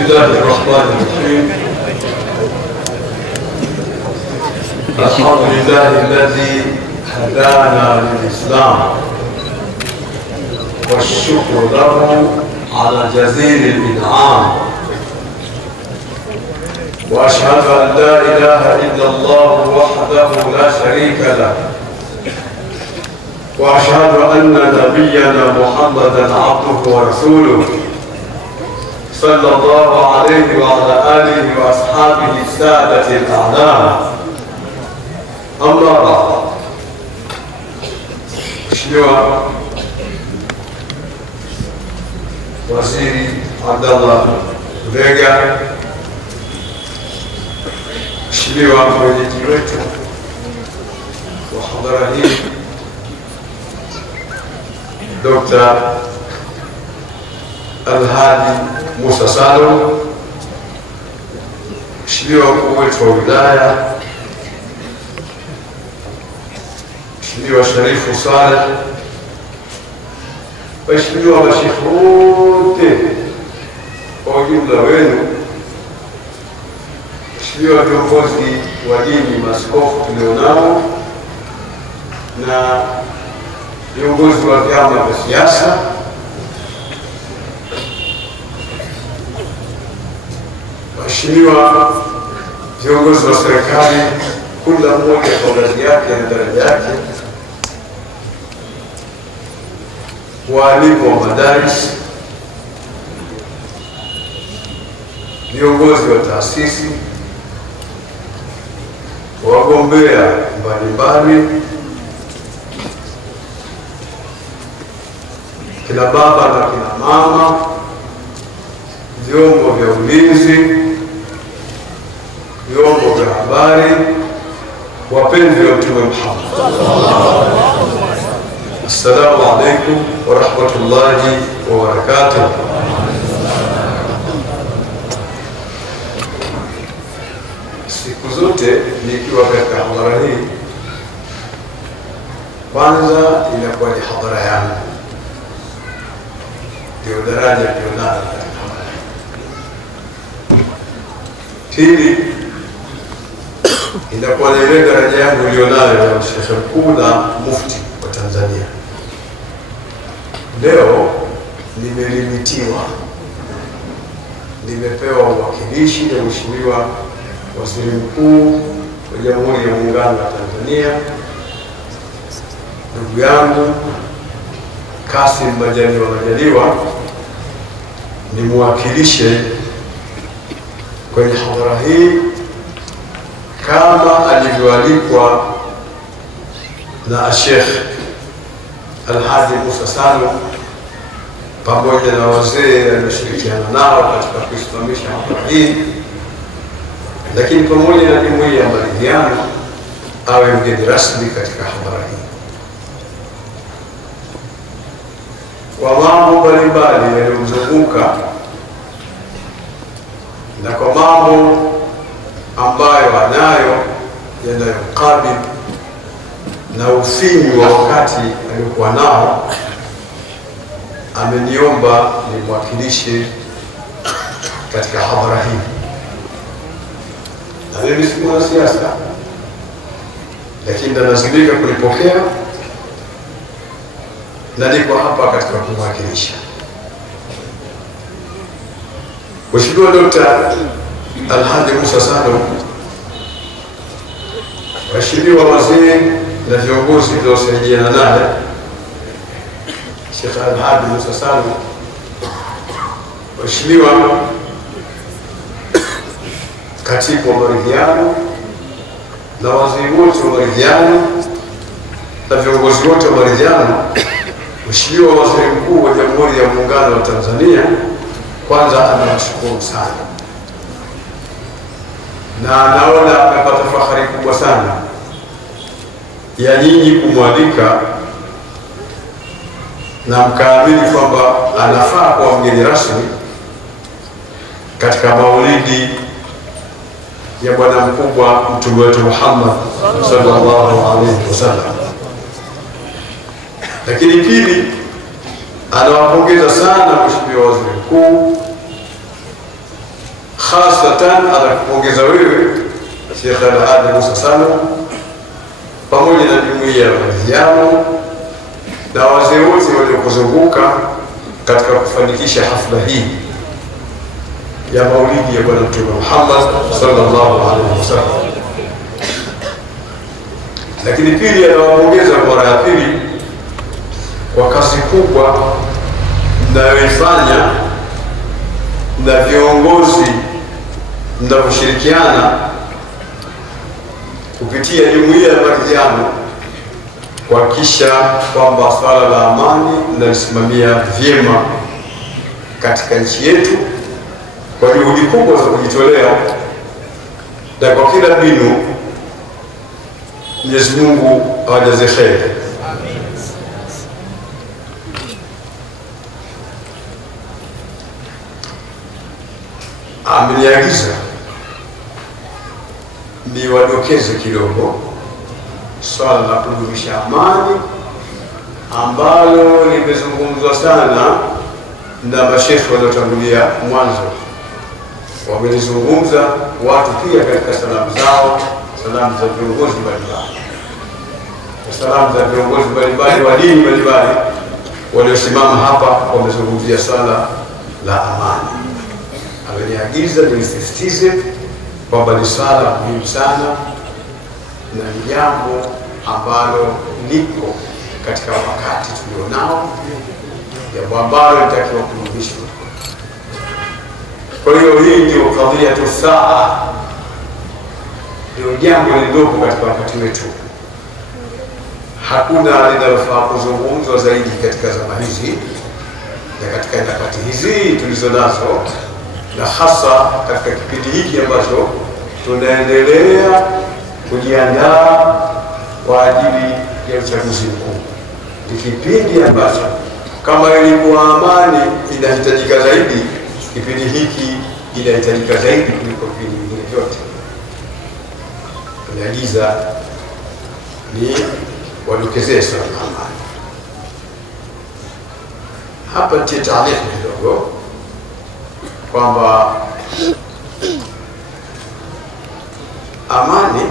بسم الله الرحمن الرحيم. الحمد لله الذي هدانا للإسلام، والشكر له على جزيل الإنعام، وأشهد أن لا إله إلا الله وحده لا شريك له، وأشهد أن نبينا محمدا عبده ورسوله صلى الله عليه وعلى آله وأصحابه السادة الأعلام. أما بعد، Mheshimiwa Waziri Abdallah Ulega, Mheshimiwa mwenyeji wetu wa hadhara hii Dr. Alhadi Musa Salum, Mheshimiwa mkuu wetu wa wilaya Mheshimiwa Sharifu Saleh, Mheshimiwa masheikh wote kwa ujumla wenu, Mheshimiwa viongozi wa dini, maaskofu tulionao na viongozi wa vyama vya siasa, Mheshimiwa viongozi wa serikali, kila mmoja kwa ngazi yake na daraja yake, walimu wa madaris, viongozi wa taasisi, wagombea mbalimbali, kina baba na kina mama, vyombo vya ulinzi, vyombo vya habari, wapenzi wa Mtume Muhammad. Assalamu alaikum wa rahmatullahi wa barakatuh. Siku zote nikiwa katika hadhara hii, kwanza inakuwa ni hadhara yangu, ndio daraja tulionalo katika hadhara. Pili, inakuwa ni ile daraja yangu ilionayo ya Sheikh Mkuu na Mufti wa Tanzania. Leo nimelimitiwa, nimepewa uwakilishi na Mheshimiwa Waziri Mkuu wa Jamhuri ya Muungano wa Tanzania, ndugu yangu Kassim Majaliwa, nimwakilishe kwenye hadhara hii kama alivyoalikwa na Sheikh Alhadi Musa Salum pamoja na wazee walioshirikiana nao katika kusimamisha hadhara hii, lakini pamoja na jumuiya ya maridhiano awe mgeni rasmi katika hadhara hii. Kwa mambo mbalimbali yaliyomzunguka na kwa mambo ambayo anayo yanayokabili na ufinyu wa wakati aliokuwa nao, ameniomba nimwakilishe katika hadhara hii. Na mimi si mwanasiasa, lakini nalazimika kulipokea na niko hapa katika kumwakilisha. Mheshimiwa Dr. Alhadi Musa Salum, waheshimiwa wazee na viongozi waliosaidiana naye, Sheikh Alhadi Musa Salum, waheshimiwa katibu wa maridhiano na waziri wote wa maridhiano na viongozi wote wa maridhiano, Mheshimiwa Waziri Mkuu wa Jamhuri ya Muungano wa Tanzania, kwanza anawashukuru sana na naona amepata fahari kubwa sana ya nyinyi kumwalika na mkaamini kwamba anafaa kuwa mgeni rasmi katika maulidi ya bwana mkubwa Mtume wetu Muhammad sallallahu alaihi wasallam. Lakini pili, anawapongeza sana Mheshimiwa Waziri Mkuu hasatan anakupongeza wewe Sheikh Al-Hadi Musa Salum pamoja na jumuiya ya vijana na wazee wote waliokuzunguka katika kufanikisha hafla hii ya maulidi ya Bwana Mtume Muhammad sallallahu alaihi wasallam. Lakini pili, anawapongeza kwa mara ya pili kwa kazi kubwa mnayoifanya na viongozi mnaposhirikiana kupitia jumuiya ya maridhiano kuhakikisha kwamba swala la amani linalisimamia vyema katika nchi yetu kwa juhudi kubwa za kujitolea na kwa kila mbinu. Mwenyezi Mungu awajaze kheri. Ameniagiza niwadokeze kidogo swala la kudumisha amani ambalo limezungumzwa sana na mashekhe waliotangulia mwanzo. Wamelizungumza watu pia katika salamu zao, salamu za viongozi mbalimbali, salamu za viongozi mbalimbali wa dini mbalimbali waliosimama hapa wamezungumzia swala la amani. Ameniagiza nilisisitize kwamba ni swala muhimu sana na ni jambo ambalo liko katika wakati tulionao, jambo ambalo litakiwa kurudishwa. Kwa hiyo hii ndio kadhia tu saa, ndio jambo lililopo katika wakati wetu. Hakuna linalofaa kuzungumzwa zaidi katika zama hizi na katika nyakati hizi tulizo nazo, na hasa katika kipindi hiki ambacho tunaendelea kujiandaa kwa ajili ya uchaguzi mkuu. Ni kipindi ambacho kama ilikuwa amani inahitajika zaidi, kipindi hiki inahitajika zaidi kuliko vipindi vingine vyote. Tunaagiza ni wadokezee swala la amani. Hapa nitie taarifa kidogo kwamba amani,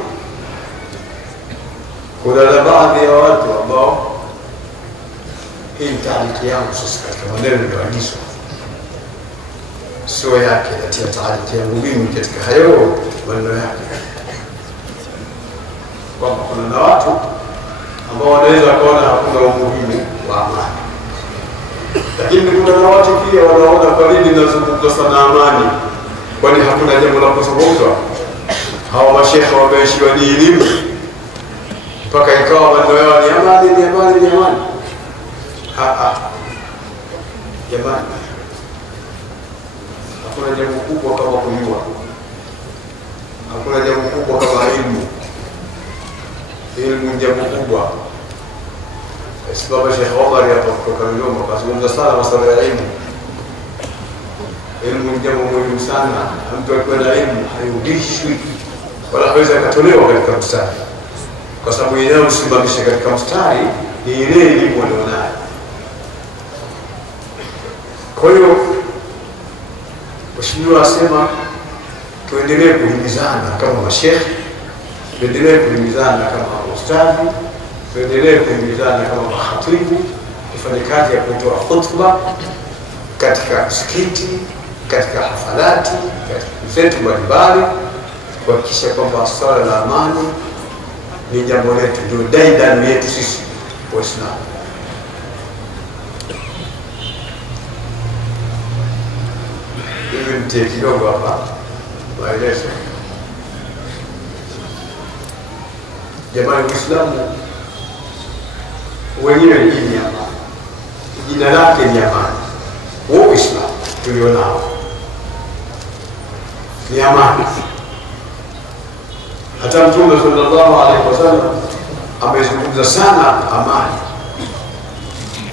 kuna na baadhi ya watu ambao hii taarifa yangu sasa katika maneno niliyoagizwa sio yake, natia taarifa yangu mimi katika hayo maneno yake, kwamba kuna na watu ambao wanaweza kuona hakuna umuhimu wa amani. Lakini kuna na watu pia wanaona kwa nini nazungumza sana amani, kwani hakuna jambo la kuzungumzwa. Hawa mashekhe wameishiwa ni elimu mpaka ikawa maneno yao ni amani, ni amani, ni amani. Jamani, hakuna jambo kubwa kama kujua, hakuna jambo kubwa kama ilmu. Ilmu ni jambo kubwa. Sababu Sheikh Omar hapa kutoka Dodoma kazungumza sana masuala ya ilmu. Ilmu ni jambo muhimu sana. Mtu akiwa na ilmu hayudishwi wala hawezi akatolewa katika mstari, kwa sababu yeye usimamishe katika mstari ni ile elimu alionayo. Kwa hiyo Mheshimiwa asema tuendelee kuhimizana kama mashekhe, tuendelee kuhimizana kama ustadhi, tuendelee kuhimizana kama mahatibu, tufanye kazi ya kutoa khutba katika msikiti, katika hafalati, katika zetu mbalimbali, kuhakikisha kwamba swala la amani ni jambo letu, ndio daidani yetu sisi Waislamu. Hivi mtie kidogo hapa maelezo. Jamani, Uislamu wenyewe ni amani, jina lake ni amani. Huo Uislamu tulionao ni amani. Hata Mtume sallallahu alaihi wasallam amezungumza sana amani.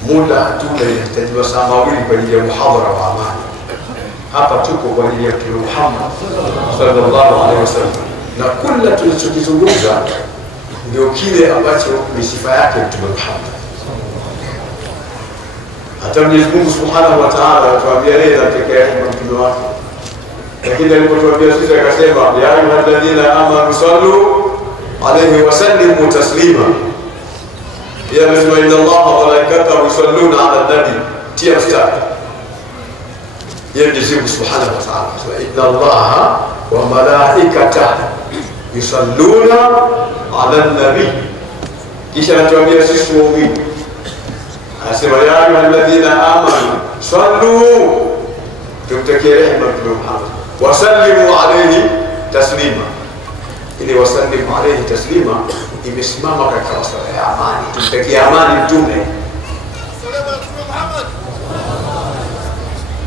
Muda hatuna, inahitajiwa saa mawili kwa ajili ya muhadhara wa amani. Hapa tuko kwa ajili ya Mtume Muhammad sallallahu alaihi wasallam, na kila tunachokizungumza ndio kile ambacho ni sifa yake Mtume Muhammad. Hata Mwenyezi Mungu Subhanahu wa Ta'ala atuambia yeye atakayekuwa mtume wake, lakini alipotuambia sisi akasema ya ayyuhalladhina amanu sallu alayhi wa sallimu taslima. Ya anasema inna Allaha wa malaikatahu yusalluna ala nabi, tia mstari. Yeye Mwenyezi Subhanahu wa Ta'ala anasema inna Allaha wa malaikatahu yusalluna ala nabi, kisha anatuambia sisi waumini anasema ya ayyuhalladhina amanu sallu, tumtakie rehema Mtume Muhammad, wasallimu alayhi taslima. Ili wasallimu alayhi taslima imesimama katika masuala ya amani, tumtakie amani Mtume.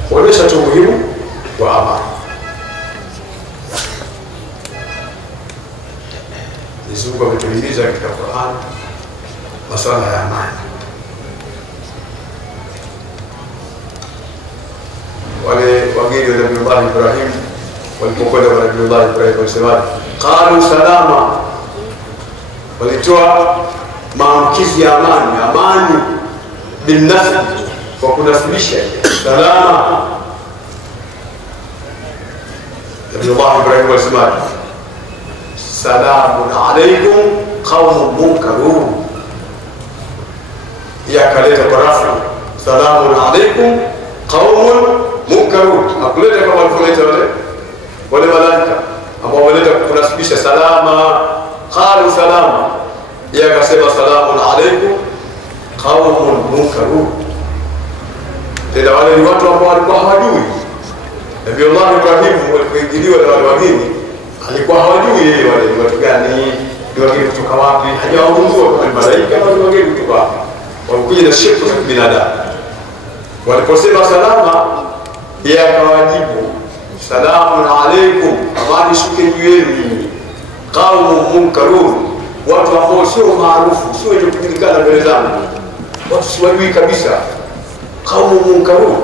Kuonesha tu muhimu wa amani. Mwenyezi Mungu ametuhimiza katika Qur'an masuala ya amani. Wale wageni wa Nabii Ibrahim walipokwenda kwa Nabii Ibrahim walisema qalu salama, walitoa maamkizi ya amani, amani bin nasb, kwa kunasibisha salama. Nabii Ibrahim walisema salamun alaykum qawmun munkarun, ya kaleta barafu salamun alaykum qawmun munkarun, akuleta kama walivyoleta wale malaika ambao waleta kunasibisha salama. Qalu salama, yeye akasema salamun alaykum qawmun munkarun. Tena wale ni watu ambao walikuwa hawajui. Nabii Ibrahim walipoingiliwa na wale wageni alikuwa hawajui yeye wale ni watu gani, ni wageni kutoka wapi, hajawagundua kama malaika au ni wageni kutoka wapi. Walikuja na shirki za binadamu. Waliposema salama, yeye akawajibu salamun alaykum, amani shuke juu yenu, qawmun munkarun, watu ambao sio maarufu, sio wenye kujulikana mbele zangu, watu siwajui kabisa, qawmun munkarun.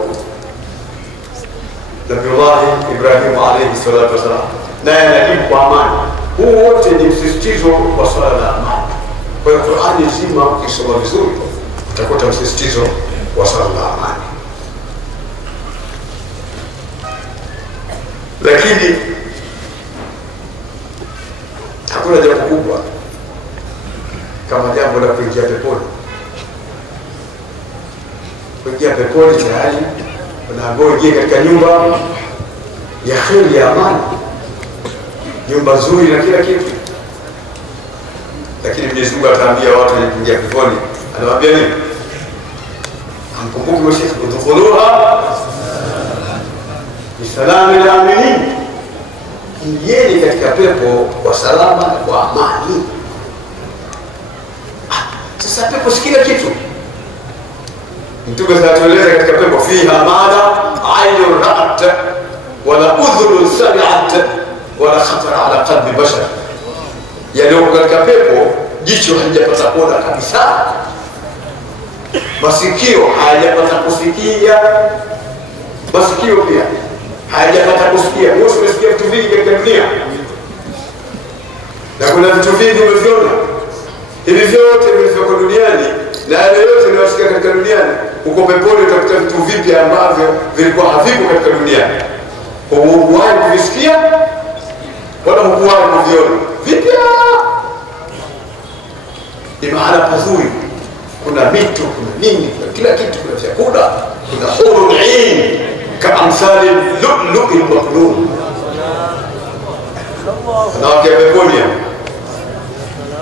Nabii Ibrahim alayhi salatu wasalam naye anajibu kwa amani. Huu wote ni msisitizo wa swala la amani. Kwa hiyo Qur'ani nzima ukisoma vizuri utakuta msisitizo wa swala la amani. Lakini hakuna jambo kubwa kama jambo la kuingia peponi. Kuingia peponi tayari unaingia katika nyumba ya kheri ya amani, nyumba nzuri na kila kitu. Lakini Mwenyezi Mungu ataambia watu wenye kuingia peponi, anawaambia nini? Amkumbuke mshiki udkhuluha bisalami al-aminin, ingieni katika pepo kwa salama na kwa amani. Sasa pepo si kila kitu. Mtume anatueleza katika pepo fiha mada aynun ra'at wala udhunun sami'at wala khatara ala qalbi bashar. Yani katika pepo jicho halijapata kuona kabisa, masikio hayajapata kusikia, masikio pia hayajapata kusikia. Wewe umesikia vitu vingi katika dunia na kuna vitu vingi umeviona. Hivi vyote vilivyoko duniani na yale yote unayosikia katika duniani, uko peponi utakuta vitu vipi ambavyo vilikuwa havipo katika duniani. Hukuwahi kuvisikia wala hukuwahi kuviona. Vipya. Ni mahala pazuri. Kuna mito, kuna nini, kuna kila kitu, kuna vyakula, kuna hurul ain kaamthali lu'lu'il maknun. Wanawake wa peponi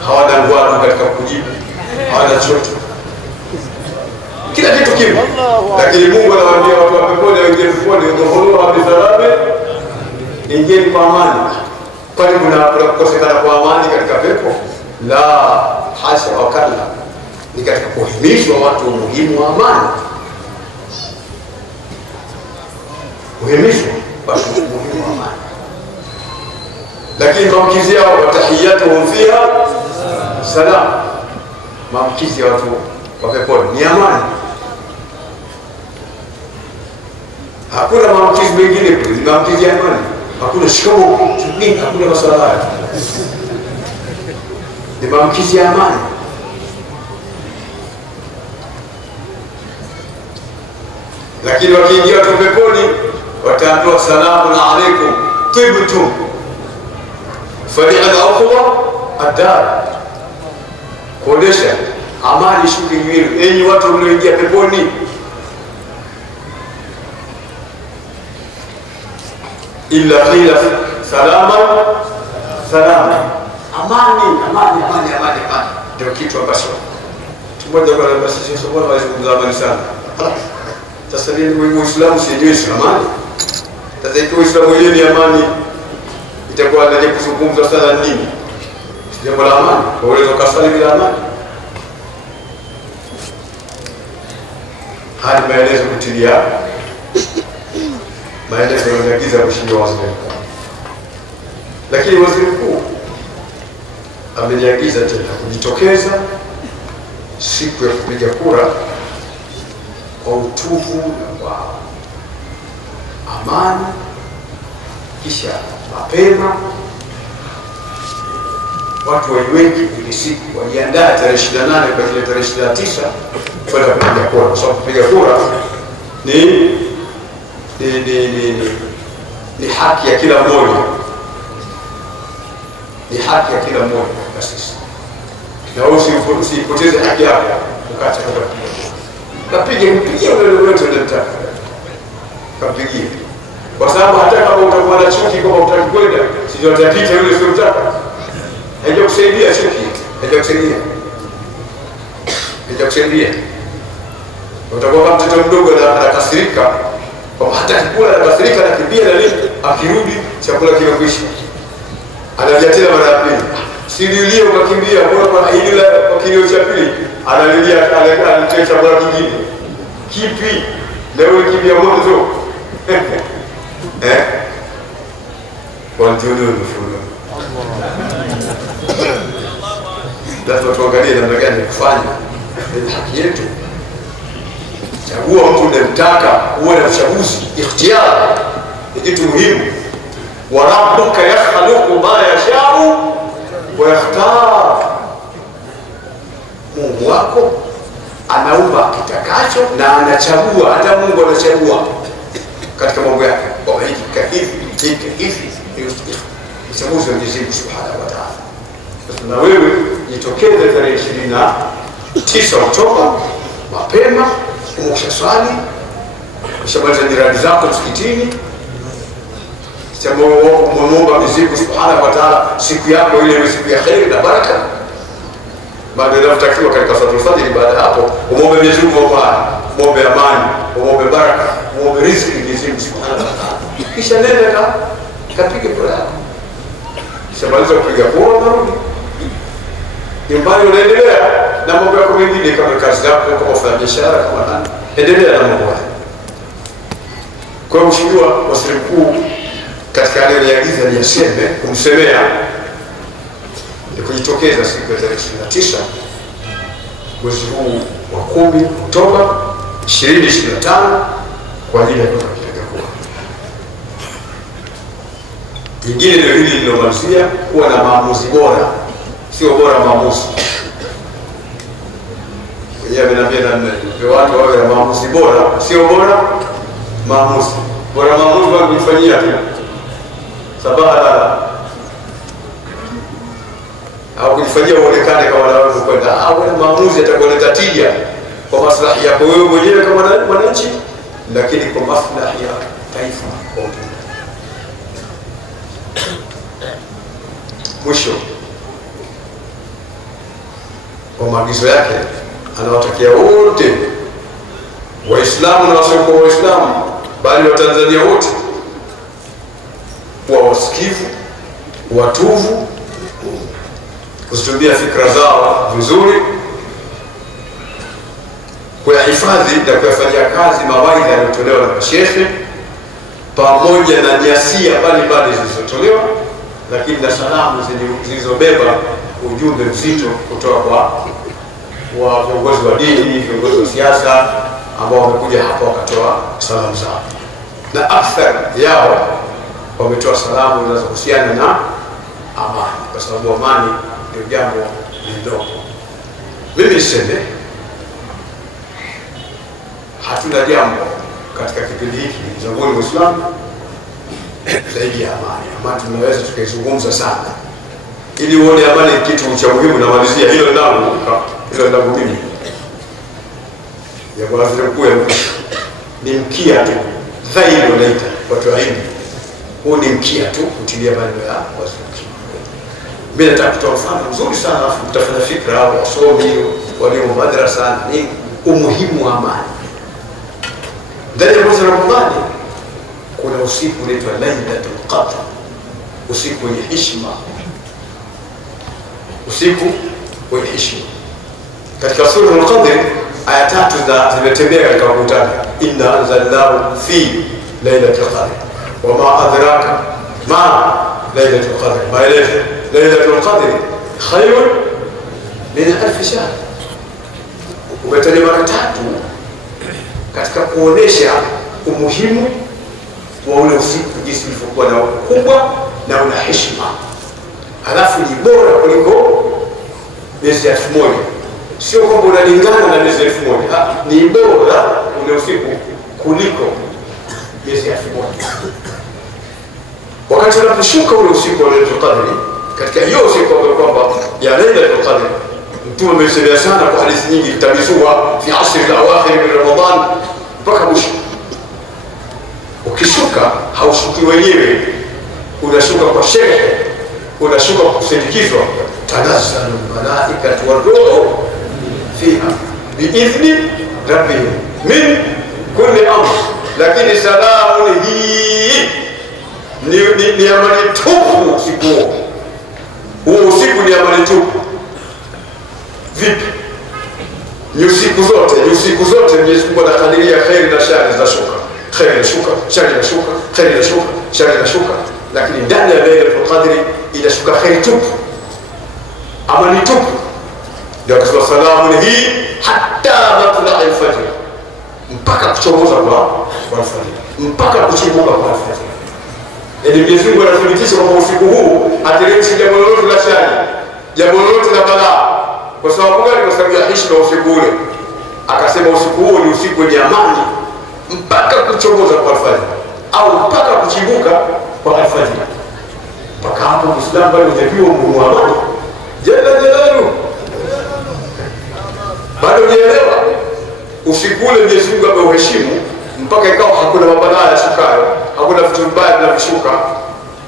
hawana ngwadu katika kujibu, hawana chochote, kila kitu kipo. Lakini Mungu anawaambia watu wa peponi waingie peponi, udkhuluha bisalami, ingieni kwa amani. Kwani kuna kukosekana kwa amani katika pepo? La hasha wa kalla. Ni katika kuhimizwa watu umuhimu wa amani, kuhimizwa watu umuhimu wa amani. Lakini maamkizi yao watahiyatuhum fiha salam, maamkizi ya watu wa peponi ni amani. Hakuna maamkizi mengine, ni maamkizi ya amani. Hakuna shikamoo, hakuna masuala haya. Ni maamkizi ya amani. Lakini wakiingia watu peponi wataambiwa salamun alaikum tibtum fani'ma uqba ad-dar, kuonesha amani shuke juu yenu enyi watu mlioingia peponi. Illa qila salama salama, amani ndio kitu ambacho tumoja kwa basi sio bora wazungumza amani sana. Sasa ni Muislamu sijui amani. Sasa ikiwa Uislamu yeye ni amani, itakuwa ndio kuzungumza sana nini? Jambo la amani, waweza kusali bila amani. Hadi maelezo kutilia maelezo yanagiza mheshimiwa waziri mkuu, lakini waziri mkuu ameniagiza tena kujitokeza siku ya kupiga kura kwa utuvu na kwa amani, kisha mapema watu waiweke ile siku, wajiandaa tarehe 28 kwa ile tarehe 29 kwenda kupiga kura, kwa sababu kupiga kura ni haki ya kila mmoja, ni haki ya kila mmoja. Basi na wewe usipoteze haki yako ukaacha kwenda kupiga kura, mpigie wewe wote unataka kapigie, kwa sababu hata kama utakuwa na chuki kama utaki kwenda, sio utapita yule sio utaka, haijakusaidia chuki, haijakusaidia. Utakuwa kama mtoto mdogo anakasirika, kwa hata kikula anakasirika na kibia na nini, akirudi chakula kimekwisha, analia tena mara ya pili, sililio ukakimbia, kwa ile kwa kilio cha pili analilia, analetea chakula kingine kipi, leo kimbia mwanzo kwa ndio mfumo. Lazima tuangalie namna gani kufanya haki yetu. Chagua mtu unayemtaka, uwe na uchaguzi, ikhtiyar ni kitu muhimu. Wa rabbuka yakhluqu ma yasha'u wa yakhtar, Mungu wako anaumba kitakacho na anachagua. Hata Mungu anachagua katika mambo yake, kwa hivi uchaguzi wa Mwenyezi Mungu Subhanahu wa Ta'ala. Na wewe jitokeze tarehe 29 Oktoba mapema, umeshaswali, umeshamaliza jirani zako msikitini, muomba Mwenyezi Mungu Subhanahu wa Ta'ala siku yako ile iwe siku ya kheri na baraka. Baada ya kutakiwa katika salatul fajr, baada hapo muombe Mwenyezi Mungu muombe amani, muombe baraka, muombe riziki Mwenyezi Mungu Subhanahu wa Ta'ala, kisha nenda kapige kura yako. Shamaliza kupiga kura narudi nyumbani, unaendelea na mambo yako mengine kama kazi yako, kama ufanya biashara, kama nani, endelea na mambo hayo. Kwa hiyo mheshimiwa waziri mkuu katika yale aliyoagiza niyaseme, kumsemea ni kujitokeza siku ya tarehe 29 mwezi huu wa 10 Oktoba 2025 kwa ajili ya kupiga kura. Ingine ndio hili lilomalizia kuwa na maamuzi bora, sio bora maamuzi. Wenyewe wananiambia na watu wawe na maamuzi bora, sio bora maamuzi. Bora maamuzi wa kufanyia tu sabaha au kujifanyia uonekane kama unaweza kwenda, au maamuzi yatakuleta tija kwa maslahi yako wewe mwenyewe kama mwananchi, lakini kwa maslahi ya taifa kwa ujumla. Mwisho, kwa maagizo yake anawatakia wote Waislamu na wasiokuwa Waislamu, bali wa Tanzania wote kuwa wasikivu, watuvu, kuzitumia fikra zao vizuri, kuyahifadhi na kuyafanyia kazi mawaidha yaliyotolewa na mashehe pamoja na nyasia mbalimbali zilizotolewa, lakini na salamu zilizobeba ujumbe mzito kutoka kwa viongozi wa dini, viongozi wa siasa ambao wamekuja hapa wakatoa salamu zao, na akthar yao wametoa salamu zinazohusiana na amani, kwa sababu amani ndio jambo lidogo. Mimi niseme hatuna jambo katika kipindi hiki zanguni Uislamu zaidi ya amani. Amani tunaweza tukaizungumza sana, ili uone amani kitu cha muhimu. Namalizia hilo langu mimi ya Waziri Mkuu ni mkia tu, dhaili wanaita watu wa Hindi. Huu ni mkia tu kutilia maneno ya Waziri Mkuu. Mimi nataka kutoa mfano mzuri sana, afu mtafanya fikra au wasomi walio madrasa ni umuhimu wa amani. Ndani ya mwezi wa Ramadhani kuna usiku unaitwa Lailatul Qadr, usiku wenye heshima, usiku wenye heshima. Katika sura Al-Qadr aya 3 zimetembea katika kutaja inna anzalnahu fi Lailatul Qadr wama adraka ma Lailatul Qadr. Maelezo: Lailatul Qadr khayrun min alf shahr. Umetaja mara 3 katika kuonesha umuhimu wa ule usiku, jinsi ulivyokuwa na ukubwa na una heshima. Halafu ni bora kuliko miezi 1000. Sio kwamba unalingana na miezi 1000, ni bora ule usiku kuliko miezi 1000. Wakati unaposhuka ule usiku wa Lailatul Qadr, katika hiyo usiku ambayo kwamba ya Lailatul Qadr Mtume amesema sana kwa hadithi nyingi, tabisuha fi asri al-awakhir min Ramadan mpaka mwisho. Ukishuka haushuki wenyewe, unashuka kwa sherehe, unashuka kwa kusindikizwa. Tanazzalu malaikatu war-ruhu fiha biidhni rabbihim min kulli amr. Lakini salamun hii ni amani tupu usiku huo. Usiku ni amani tupu. Vipi? Ni usiku zote Mwenyezi Mungu anakadiria khairi na shari za shuka. Khairi na shuka, shari na shuka, khairi na shuka, shari na shuka. Lakini ndani ya Lailatul Qadr inashuka khairi tupu, amani tupu. Ndio akasema salamun hii hatta matla'il fajr, mpaka kuchomoza kwa alfajiri, mpaka kuchibuka kwa alfajiri. Yaani Mwenyezi Mungu anathibitisha kwamba usiku huu hateremshi jambo lolote la shari, jambo lolote la balaa. Kwa sababu gani? Kwa sababu ya heshima usiku ule. Akasema usiku huo ni usiku wenye amani mpaka kuchomoza kwa alfajiri, au mpaka kuchibuka kwa alfajiri. Mpaka hapo Muislamu bado hajajua umuhimu wa amani. Jalla jalaluhu. Bado hujaelewa. Usiku ule Mwenyezi Mungu ameuheshimu mpaka ikawa hakuna mabalaa yashukayo, hakuna vitu vibaya vinavyoshuka,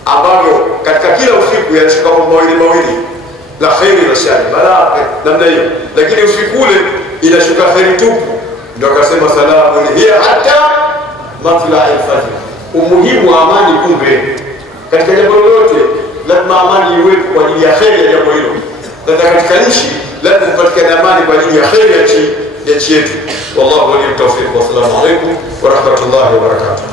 ambavyo katika kila usiku yanashuka mambo mawili, la khairi na shari, balaa namna hiyo. Lakini usiku ule inashuka khairi tupu. Ndio akasema salamun hiya hatta matla'il fajr. Umuhimu wa amani, kumbe katika jambo lolote lazima amani iwepo kwa ajili ya khairi ya jambo hilo. Na katika nchi lazima kupatikane amani kwa ajili ya khairi ya nchi yetu. Wallahu waliyut tawfiq. Wa assalamu alaykum wa rahmatullahi wa barakatuh.